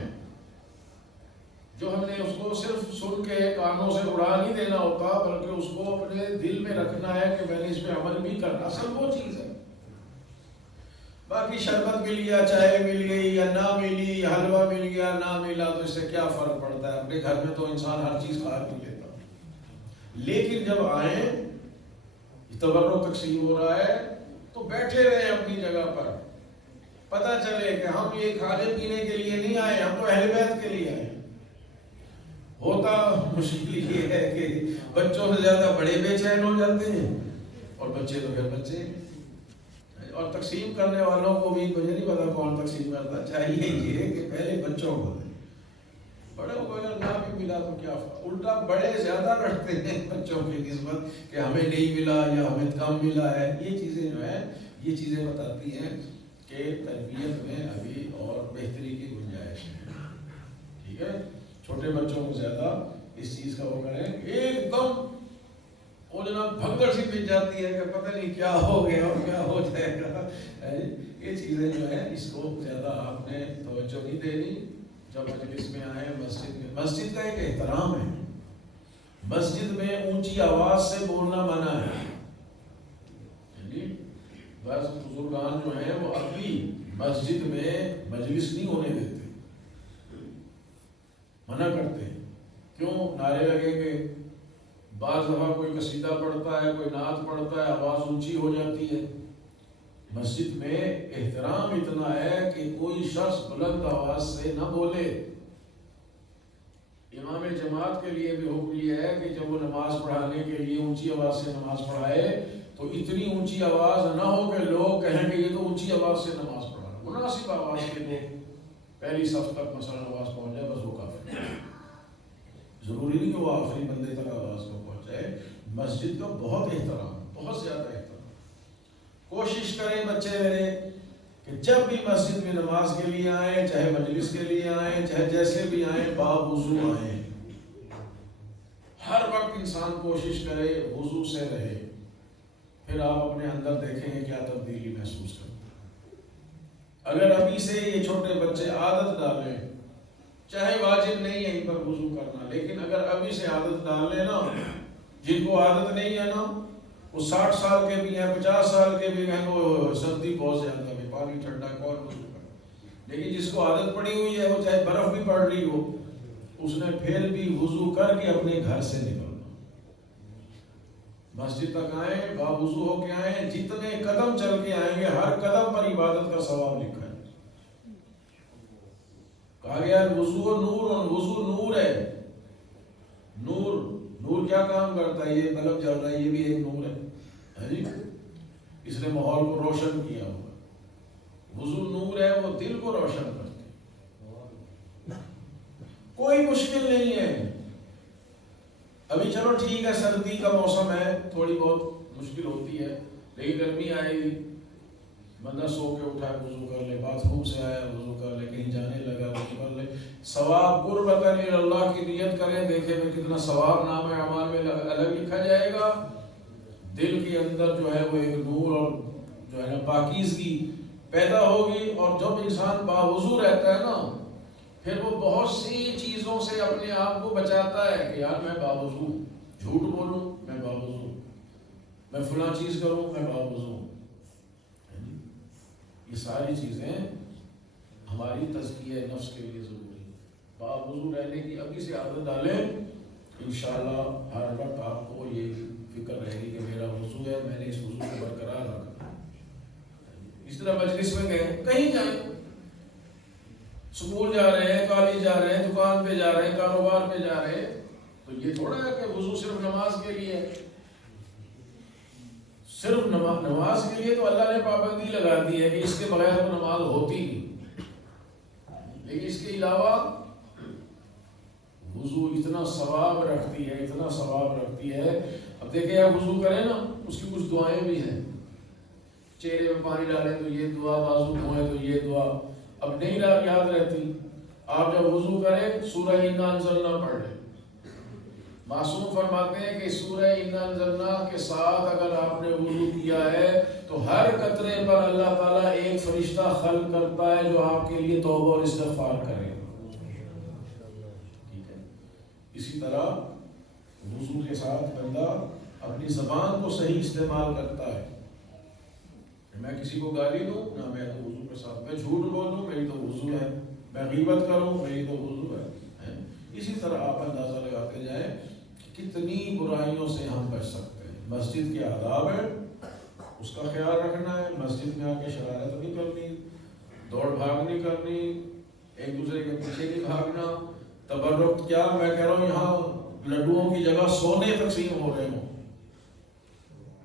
جو ہم نے اس کو صرف سن کے کانوں سے اڑا نہیں دینا ہوتا، بلکہ اس کو اپنے دل میں رکھنا ہے کہ میں نے اس پہ عمل بھی کرنا، اصل وہ چیز ہے۔ باقی شربت مل گیا، چائے مل گئی یا نہ ملی، حلوہ مل گیا نہ ملا، تو اس سے کیا فرق پڑتا ہے؟ اپنے گھر میں تو انسان ہر چیز کھا پی لیتا، لیکن جب آئیں تبرک تقسیم ہو رہا ہے تو بیٹھے رہے اپنی جگہ پر، پتہ چلے کہ ہم یہ کھانے پینے کے لیے نہیں آئے، ہم تو اہل بیت کے لیے آئے۔ ہوتا مشکل یہ ہے کہ بچوں سے زیادہ بڑے بے چین ہو جاتے ہیں، اور بچے تو پھر بچے، اور تقسیم کرنے والوں کو بھی مجھے نہیں پتا کون تقسیم کرتا، چاہیے یہ کہ پہلے بچوں کو دیں، بڑے کو اگر نہ بھی ملا تو کیا، الٹا بڑے زیادہ لڑتے ہیں بچوں کی نسبت کہ ہمیں نہیں ملا یا ہمیں کم ملا ہے۔ یہ چیزیں جو ہیں، یہ چیزیں بتاتی ہیں کہ تربیت میں ابھی اور بہتری کی گنجائش ہے، ٹھیک ہے؟ چھوٹے بچوں کو زیادہ اس چیز کا وہ کریں، ایک دم وہ جناب بھگدڑ سی بچ جاتی ہے کہ پتہ نہیں کیا ہو گیا اور کیا ہو جائے گا، یہ چیزیں جو ہیں اس کو زیادہ آپ نے توجہ نہیں دینی۔ جب مجلس میں آئے، مسجد کا ایک احترام ہے، مسجد میں اونچی آواز سے بولنا منع ہے، یعنی بعض بزرگان جو ہیں وہ اب بھی مسجد میں مجلس نہیں ہونے دیتے، منع کرتے ہیں، کیوں؟ نعرے لگیں گے، بعض دفعہ کوئی قصیدہ پڑھتا ہے، کوئی نعت پڑھتا ہے، آواز اونچی ہو جاتی ہے۔ مسجد میں احترام اتنا ہے کہ کوئی شخص بلند آواز سے نہ بولے۔ امام جماعت کے لیے بھی حکم یہ ہے کہ جب وہ نماز پڑھانے کے لیے اونچی آواز سے نماز پڑھائے تو اتنی اونچی آواز نہ ہو کہ لوگ کہیں کہ یہ تو اونچی آواز سے نماز پڑھا رہا، مناسب آواز کے لیے پہلی صف تک مثلا آواز پہنچ جائے، بس وہ کافی ہے، ضروری نہیں کہ وہ آخری بندے تک آواز کو پہنچائے۔ مسجد کا بہت احترام، بہت زیادہ احترام۔ کوشش کریں بچے میرے کہ جب بھی مسجد میں نماز کے لیے آئیں، چاہے مجلس کے لیے آئیں، چاہے جیسے بھی آئیں، باوضو آئیں۔ ہر وقت انسان کوشش کرے وضو سے رہے، پھر آپ اپنے اندر دیکھیں گے کیا تبدیلی محسوس کرتے ہیں۔ اگر ابھی سے یہ چھوٹے بچے عادت ڈالیں، چاہے واجب نہیں ہے ان پر وضو کرنا، لیکن اگر ابھی سے عادت ڈال لیں نا، جن کو عادت نہیں ہے نا، وہ 60 سال کے بھی ہیں، 50 سال کے بھی ہیں، وہ سردی بہت زیادہ ہے، پانی ٹھنڈا کون وضو کرے، لیکن جس کو عادت پڑی ہوئی ہے، وہ چاہے برف بھی پڑ رہی ہو، اس نے پھر بھی وضو کر کے اپنے گھر سے نکلنا، مسجد تک آئیں، باوضو ہو کے آئیں، جتنے قدم چل کے آئیں گے ہر قدم پر عبادت کا ثواب لکھا ہے۔ کہا گیا وضو نور، وضو نور ہے. نور، نور کیا کام کرتا ہے؟ یہ بلب جل رہا ہے، یہ بھی ایک نور ہے جی، اس نے ماحول کو روشن کیا ہوا. وضو نور ہے، وہ دل کو روشن کرتے. کوئی مشکل نہیں ہے. ابھی چلو ٹھیک ہے، سردی کا موسم ہے، تھوڑی بہت مشکل ہوتی ہے، لیکن گرمی آئے گی، بندہ سو کے اٹھا ہے وضو کر لے، باتھ روم سے آیا وضو کر لے، کہیں جانے لگا وضو کر لے. ثواب قربتاً الی اللہ کی نیت کریں، دیکھیں میں کتنا ثواب نام اعمال میں الگ لکھا جائے گا. دل کے اندر جو ہے وہ ایک نور اور جو ہے نا پاکیزگی پیدا ہوگی. اور جب انسان باوضو رہتا ہے نا، پھر وہ بہت سی چیزوں سے اپنے آپ کو بچاتا ہے کہ یار میں باوضو جھوٹ بولوں، میں باوضو میں فلاں چیز کروں، میں باوضو. یہ ساری چیزیں ہماری تزکیہ نفس کے لیے ضروری ہے. باوضو رہنے کی ابھی سے عادت ڈالیں، انشاءاللہ ہر وقت آپ کو یہ فکر رہے گی کہ میرا وضو ہے، میں نے اس وضو کو برقرار رکھا. اس طرح مجلس میں گئے، کہیں جائیں، سکول جا رہے ہیں، کالج جا رہے ہیں، دکان پہ جا رہے ہیں، کاروبار پہ جا رہے ہیں، تو یہ تھوڑا ہے کہ وضو صرف نماز کے لیے ہے. صرف نماز کے لیے تو اللہ نے پابندی لگا دی ہے کہ اس کے بغیر تو نماز ہوتی نہیں. لیکن اس کے علاوہ وضو اتنا ثواب رکھتی ہے، اتنا ثواب رکھتی ہے. اب دیکھیں آپ وضو کریں نا، اس کی کچھ دعائیں بھی ہیں. چہرے میں پانی ڈالیں تو یہ دعا، بازو دھوئیں تو یہ دعا. اب نہیں یاد رہتی، آپ جب وضو کریں سورہ انا انزلنا پڑھ لیں. معصوم فرماتے ہیں کہ سورہ انا انزلنا کے ساتھ اگر آپ نے وضو کیا ہے تو ہر قطرے پر اللہ تعالیٰ ایک فرشتہ خلق کرتا ہے جو آپ کے لیے توبہ اور استغفار کرے. ٹھیک ہے. اسی طرح وضو کے ساتھ بندہ اپنی زبان کو صحیح استعمال کرتا ہے. میں کسی کو گالی دوں نہ، میں تو وضو کے ساتھ، میں جھوٹ بولوں میری تو وضو ہے، میں غیبت کروں میری تو وضو ہے. اسی طرح آپ اندازہ لگاتے جائیں کتنی برائیوں سے ہم بچ سکتے ہیں. مسجد کے آداب ہے، اس کا خیال رکھنا ہے. مسجد میں آ کے شرارت نہیں کرنی، دوڑ بھاگ نہیں کرنی، ایک دوسرے کے پیچھے نہیں بھاگنا. تبرک کیا میں کہہ رہا ہوں، یہاں لڈوؤں کی جگہ سونے تقسیم ہو رہے ہوں،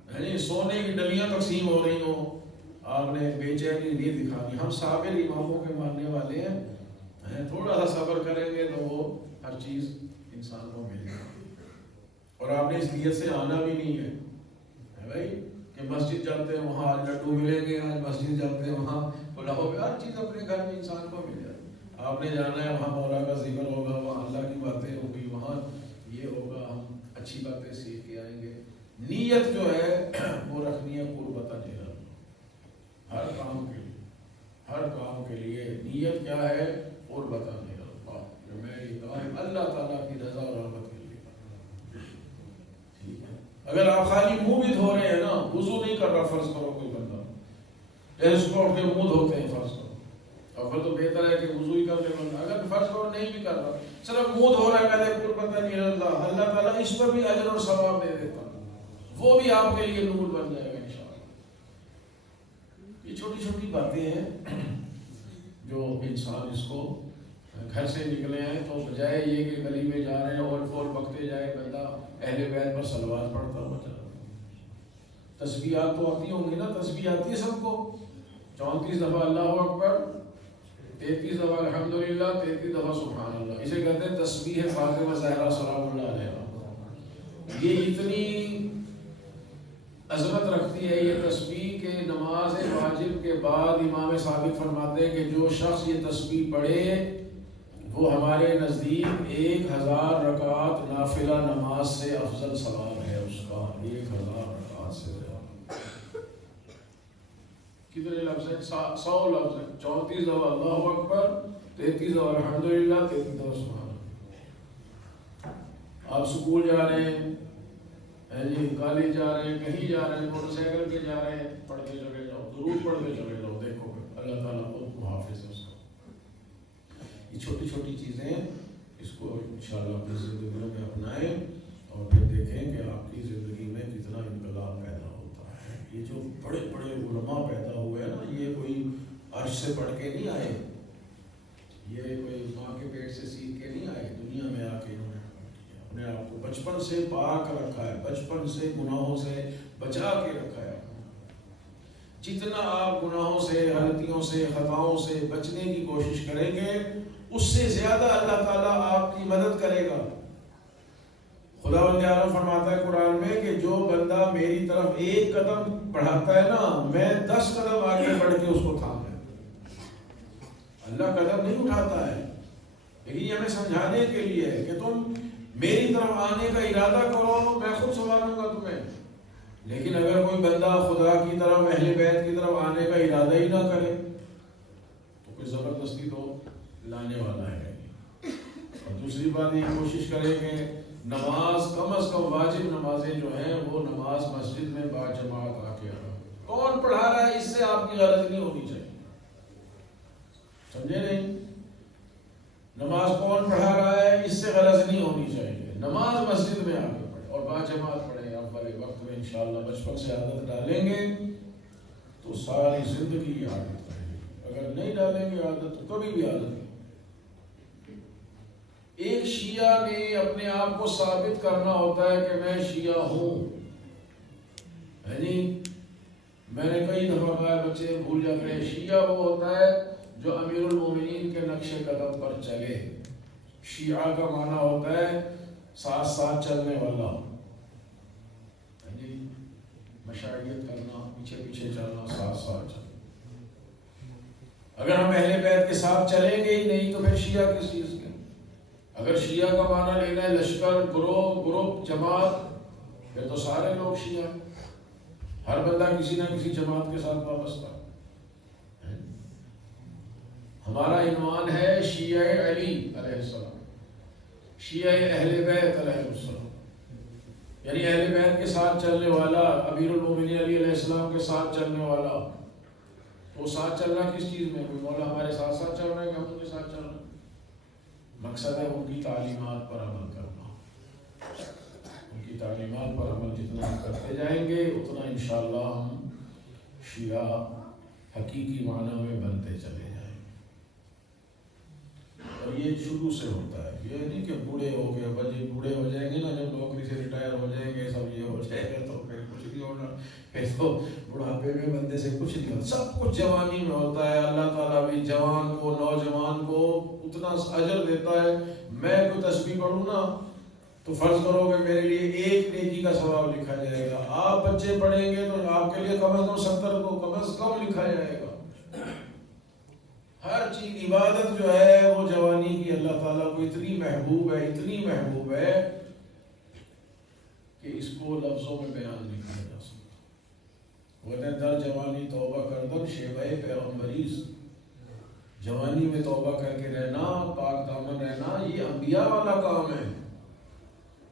یعنی سونے کی ڈلیاں تقسیم ہو رہی ہوں. آپ نے بے چینی نہیں دکھانی. ہم صابر اماموں کے ماننے والے ہیں، تھوڑا سا صبر کریں گے تو وہ ہر چیز انسان کو ملے گی. اور آپ نے اس نیت سے آنا بھی نہیں ہے بھائی کہ مسجد جاتے ہیں وہاں آج لڈو ملیں گے، آج مسجد جاتے ہیں وہاں بلا ہوگا. ہر چیز اپنے گھر میں انسان کو مل جائے. آپ نے جانا ہے وہاں مولا کا ذکر ہوگا، وہاں اللہ کی باتیں ہوگی، وہاں یہ ہوگا، ہم اچھی باتیں سیکھ کے آئیں گے. نیت جو ہے وہ رکھنی ہے قربتاً الی اللہ. ہر کام کے لیے، ہر کام کے لیے نیت کیا ہے؟ قربتاً الی اللہ. جو میں یہ کام اللہ تعالیٰ کی رضا اور رحمت کے لیے کروں. ٹھیک ہے. اگر آپ خالی منہ بھی دھو رہے ہیں نا، وضو نہیں کر رہا، فرض کرو کوئی بندہ جیسے صبح اٹھ کے منہ دھوتے ہیں، فرض کرو، اور پھر تو بہتر ہے کہ وضو ہی کر لے بندہ. اگر فرض کرو نہیں بھی کر رہا، صرف منہ دھو رہا ہے، کہتے قربتاً الی اللہ، اللہ تعالیٰ اس پر بھی اجر اور ثواب دے دیتا، وہ بھی آپ کے لیے نور بن جائے گا انشاءاللہ. یہ چھوٹی چھوٹی باتیں ہیں جو انسان اس کو گھر سے نکلے ہیں تو بجائے یہ کہ گلی میں جا رہے ہیں اور فور بکتے جائے، بندہ اہل بیت پر صلوات پڑھتا ہوا چلا. تسبیحات تو آتی ہوں گی نا، تسبیح آتی ہے سب کو، 34 دفعہ اللہ اکبر، 33 دفعہ الحمدللہ، 33 دفعہ سبحان اللہ. اسے کہتے ہیں تسبیح فاطمہ زہرا سلام اللہ علیہا. یہ اتنی عظمت رکھتی ہے یہ تسبیح کہ نماز واجب کے بعد امام ثابت فرماتے ہیں کہ جو شخص یہ تسبیح پڑھے وہ ہمارے نزدیک 1000 رکعت نافلہ نماز سے افضل ثواب ہے اس کا. 1000 رکعت سے کتنے لفظ ہیں؟ 100 لفظ ہیں. 34 دفعہ اللہ اکبر، 33 دفعہ الحمدللہ، 33 دفعہ سبحان اللہ. آپ سکول جا رہے ہیں جی، کالج جا رہے ہیں، کہیں جا رہے ہیں، موٹر سائیکل پہ جا رہے ہیں، پڑھتے چلے جاؤ، درود پڑھتے چلے جاؤ. دیکھو اللہ تعالیٰ بہت محافظ ہے اس کا. یہ چھوٹی چھوٹی چیزیں اس کو انشاءاللہ اپنی زندگیوں میں اپنائیں اور پھر دیکھیں کہ آپ کی زندگی میں کتنا انقلاب پیدا ہوتا ہے. یہ جو بڑے بڑے علماء پیدا ہوئے ہیں نا، یہ کوئی عرش سے پڑھ کے نہیں آئے، یہ کوئی کر رکھا ہے، بچپن سے گناہوں سے بچا کے رکھا ہے۔ جتنا آپ گناہوں سے، غلطیوں سے، خطاؤں سے بچنے کی کوشش کریں گے، اس سے زیادہ اللہ تعالیٰ آپ کی مدد کرے گا۔ خداوند عالم فرماتا ہے قرآن میں کہ جو بندہ میری طرف ایک قدم بڑھاتا ہے نا، میں 10 قدم آگے بڑھ کے اس کو تھام لیتا ہوں۔ اللہ قدم نہیں اٹھاتا ہے، لیکن یہ ہمیں سمجھانے کے لیے ہے کہ تم میری طرف آنے کا ارادہ کرو، میں خود سنبھالوں گا تمہیں۔ لیکن اگر کوئی بندہ خدا کی طرف، اہل بیت کی طرف آنے کا ارادہ ہی نہ کرے تو کوئی زبردستی تو لانے والا ہے۔ اور دوسری بات یہ کوشش کرے کہ نماز کم از کم واجب نمازیں جو ہیں وہ نماز مسجد میں با جماعت آ کے ادا۔ کون پڑھا رہا ہے اس سے آپ کی غرض نہیں ہونی چاہیے، سمجھے نہیں؟ نماز کون پڑھا رہا ہے اس سے غرض نہیں ہونی چاہیے، نماز مسجد میں آ کے پڑھے اور با جماعت پڑھے۔ آپ والے وقت میں انشاءاللہ بچپن سے عادت ڈالیں گے تو ساری زندگی کی عادت رہے گی، اگر نہیں ڈالیں گے عادت تو کبھی بھی عادت نہیں۔ ایک شیعہ نے اپنے آپ کو ثابت کرنا ہوتا ہے کہ میں شیعہ ہوں، یعنی میں نے کئی دفعہ کہا، بچے بھول جاتے ہیں، شیعہ وہ ہوتا ہے جو امیر المومنین کے نقش قدم پر چلے۔ شیعہ کا معنی ہوتا ہے ساتھ ساتھ چلنے والا، یعنی مشائیت کرنا، پیچھے پیچھے چلنا، ساتھ ساتھ چلنا۔ اگر ہم اہل بیت کے ساتھ چلیں گے ہی نہیں تو پھر شیعہ کس چیز کے؟ اگر شیعہ کا معنی لینا ہے لشکر، گروپ، جماعت، پھر تو سارے لوگ شیعہ، ہر بندہ کسی نہ کسی جماعت کے ساتھ وابستہ۔ ہمارا عنوان ہے شیعہ علی علیہ السلام، شیعہ اہل بیت علیہ السلام، یعنی اہل بیت کے ساتھ چلنے والا، امیر المومنین علی علیہ السلام کے ساتھ چلنے والا۔ تو ساتھ چلنا کس چیز میں؟ کوئی مولا ہمارے ساتھ ساتھ چل رہے ہیں کہ ہم ان کے ساتھ چل رہے ہیں؟ مقصد ہے ان کی تعلیمات پر عمل کرنا۔ ان کی تعلیمات پر عمل جتنا ہم کرتے جائیں گے اتنا انشاءاللہ ہم شیعہ حقیقی معنی میں بنتے چلے جائیں گے۔ اور یہ شروع سے ہوتا ہے، یہ نہیں کہ بوڑھے ہو گئے، بجے بوڑھے ہو جائیں گے نا، جب نوکری سے ریٹائر ہو جائیں گے، سب یہ ہو جائے گا تو پھر کچھ نہیں ہونا، پھر تو بڑھاپے میں بندے سے کچھ نہیں ہوتا۔ سب کچھ جوانی میں ہوتا ہے۔ اللہ تعالیٰ بھی جوان کو، نوجوان کو اتنا اجر دیتا ہے۔ میں کوئی تسبیح پڑھوں نا تو فرض کرو کہ میرے لیے 1 نیکی کا ثواب لکھا جائے گا، آپ بچے پڑھیں گے تو آپ کے لیے کم از کم 70 کو کم از کم لکھا جائے گا۔ ہر چیز عبادت جو ہے وہ جوانی کی اللہ تعالیٰ کو اتنی محبوب ہے، اتنی محبوب ہے کہ اس کو لفظوں میں بیان نہیں کیا جا سکتا۔ وہ در جوانی توبہ کردن شیوہ پیغمبریز، جوانی میں توبہ کر کے رہنا، پاک دامن رہنا، یہ انبیاء والا کام ہے۔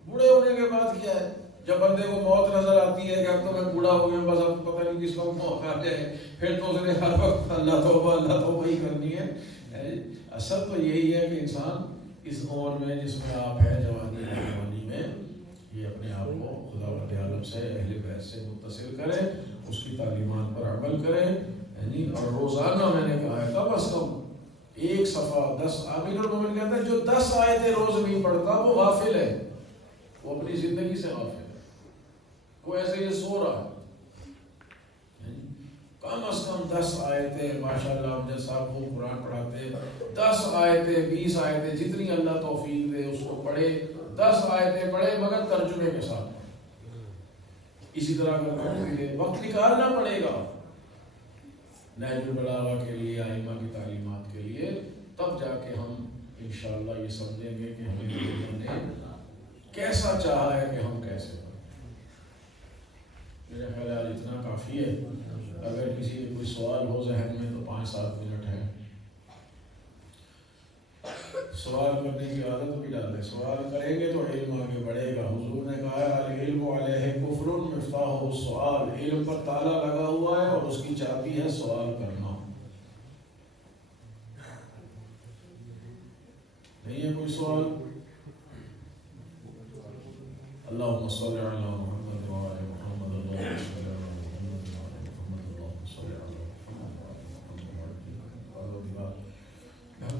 بوڑھے ہونے کے بعد کیا ہے؟ جب بندے کو موت نظر آتی ہے کہ اب تو میں بوڑھا ہو گیا، بس اب پتہ نہیں کس وقت موت آ جائے، پھر تو اس نے ہر وقت اللہ توبہ ہی کرنی ہے۔ اصل تو یہی ہے کہ انسان اس عمر میں جس میں آپ ہیں، جوانی میں، یہ اپنے آپ کو خداوند عالم سے، اہل بیت سے متصل کرے، اس کی تعلیمات پر عمل کرے، یعنی اور روزانہ میں نے کہا ہے کم از کم 1 صفحہ 10۔ امیر المومنین کہتا ہے جو 10 آیتیں روز نہیں پڑھتا وہ غافل ہے، وہ اپنی زندگی سے غافل ہے، وہ ایسے یہ سو رہا ہے۔ کم از کم 10 آیتیں، ماشاءاللہ امجد صاحب کو قرآن پڑھاتے، 10 آیتیں 20 آیتیں جتنی اللہ توفیق دے اس کو پڑھے، 10 آیتیں پڑھے مگر ترجمے کے ساتھ۔ اسی طرح اگر وقت نکالنا پڑے گا نہج البلاغہ کے لیے، ائمہ کی تعلیمات کے لیے، تب جا کے ہم انشاءاللہ یہ سمجھیں گے کہ ہمیں اللہ نے کیسا چاہا ہے کہ ہم کیسے بنیں۔ میرے خیال اتنا کافی ہے۔ اگر کسی کے کوئی سوال ہو ذہن میں تو 5-7 منٹ ہے، سوال کرنے کی عادت بھی ڈال دیں۔ سوال کریں گے تو علم آگے بڑھے گا۔ حضور نے کہا ہے العلم علیہ کفر مفتاح السؤال، علم پر تالا لگا ہوا ہے اور اس کی چابی ہے سوال کرنا۔ نہیں ہے کوئی سوال؟ اللہم صلی علی محمد وعلی محمد، اللہم صلی علی محمد وعلی محمد، اللہم صلی علی محمد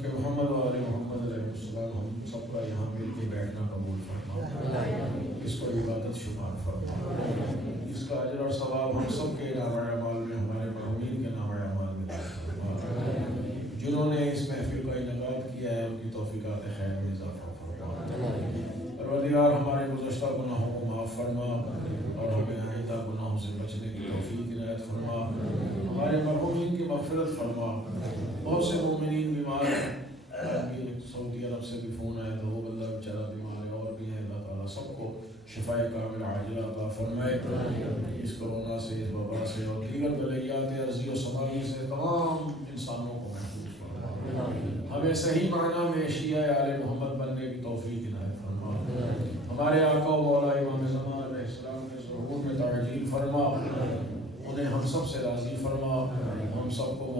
کہ محمد وعلی محمد علیہ السلام ہم سب کا یہاں مل کے بیٹھنا قبول فرما، اس کو عبادت شمار فرما، اس کا اجر اور ثواب ہم سب کے نام اعمال میں، ہمارے مرحومین کے نام اعمال میں فرما، جنہوں نے اس محفل کا انعقاد کیا ہے ان کی توفیقات خیر میں اضافہ فرما۔ پروردگار ہمارے گزشتہ گناہوں کو معاف فرما اور ہمیں آئندہ گناہوں سے بچنے کی توفیق عنایت فرما، ہمارے مرحومین کی مغفرت فرما۔ بہت سے مومنین بیمار ہیں، سعودی عرب سے بھی فون آیا تو وہ بندہ بیچارہ بیمار ہے، اور بھی ہے، اللہ تعالیٰ سب کو شفائے کامل عاجلہ عطا فرمائے۔ اس کورونا سے، اس وبا سے اور دیگر بلیات عرضی و سماعی سے تمام انسانوں کو محفوظ فرما، ہمیں صحیح معنی میں شیعہ آل محمد بننے کی توفیق عنایت فرما، ہمارے آقا و مولا امام زمان علیہ السلام کے ظہور میں تعجیل فرما، انہیں ہم سب سے راضی فرما، ہم سب کو